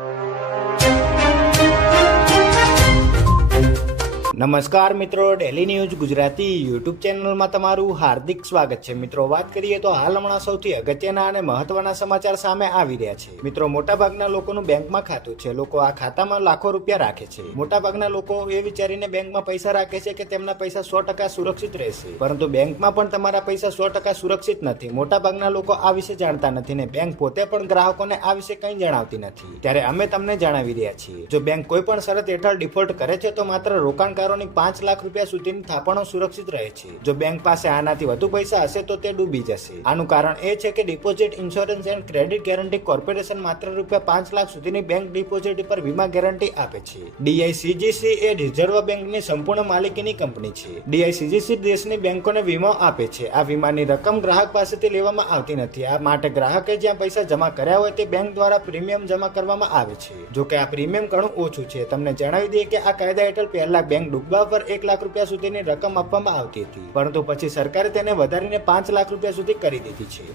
you. નમસ્કાર મિત્રો daily news Gujarati YouTube ચેનલમાં તમારું હાર્દિક સ્વાગત છે. મિત્રો, વાત કરીએ તો હાલ હમણાં સૌથી અગત્યના અને મહત્વના સમાચાર સામે આવી રહ્યા છે. મિત્રો, મોટાભાગના લોકોનું બેંકમાં ખાતું છે. લોકો આ ખાતામાં લાખો રૂપિયા રાખે છે. મોટાભાગના લોકો એ વિચારીને બેંકમાં પૈસા રાખે છે કે તેમના પૈસા સો ટકા સુરક્ષિત રહેશે. પરંતુ બેંકમાં પણ તમારા પૈસા સો ટકા સુરક્ષિત નથી. મોટાભાગના લોકો આ વિશે જાણતા નથી ને બેંક પોતે પણ ગ્રાહકોને આ વિશે કંઈ જણાવતી નથી. ત્યારે અમે તમને જણાવી રહ્યા છીએ. જો બેંક કોઈ પણ શરત હેઠળ ડિફોલ્ટ કરે છે તો માત્ર રોકાણકારોની પાંચ લાખ રૂપિયા સુધીની થાપણો સુરક્ષિત રહે છે. જો બેંક પાસે આનાથી વધુ પૈસા હશે તો તે ડૂબી જશે. આનું કારણ એ છે કે deposit insurance and credit guarantee corporation માત્ર રૂપિયા પાંચ લાખ સુધીની બેંક ડિપોઝિટ પર વીમા ગેરંટી આપે છે. ડીઆઈસીજીસી એ રિઝર્વ બેંકની સંપૂર્ણ માલિકીની કંપની છે. ડીઆઈસીજીસી દેશની બેંકોને વીમો આપે છે. આ વીમાની રકમ ગ્રાહક પાસેથી લેવામાં આવતી નથી. આ માટે ગ્રાહકે જ્યાં પૈસા જમા કર્યા હોય તે બેંક દ્વારા પ્રીમિયમ જમા કરવામાં આવે છે. જો કે આ પ્રીમિયમ ઘણું ઓછું છે. તમને જણાવી દઈએ કે આ કાયદા હેઠળ પહેલા બેંક ડૂબવા પર એક લાખ રૂપિયા સુધીની રકમ આપવામાં આવતી હતી. પરંતુ પછી સરકારે તેને વધારીને પાંચ લાખ રૂપિયા સુધી કરી દીધી છે.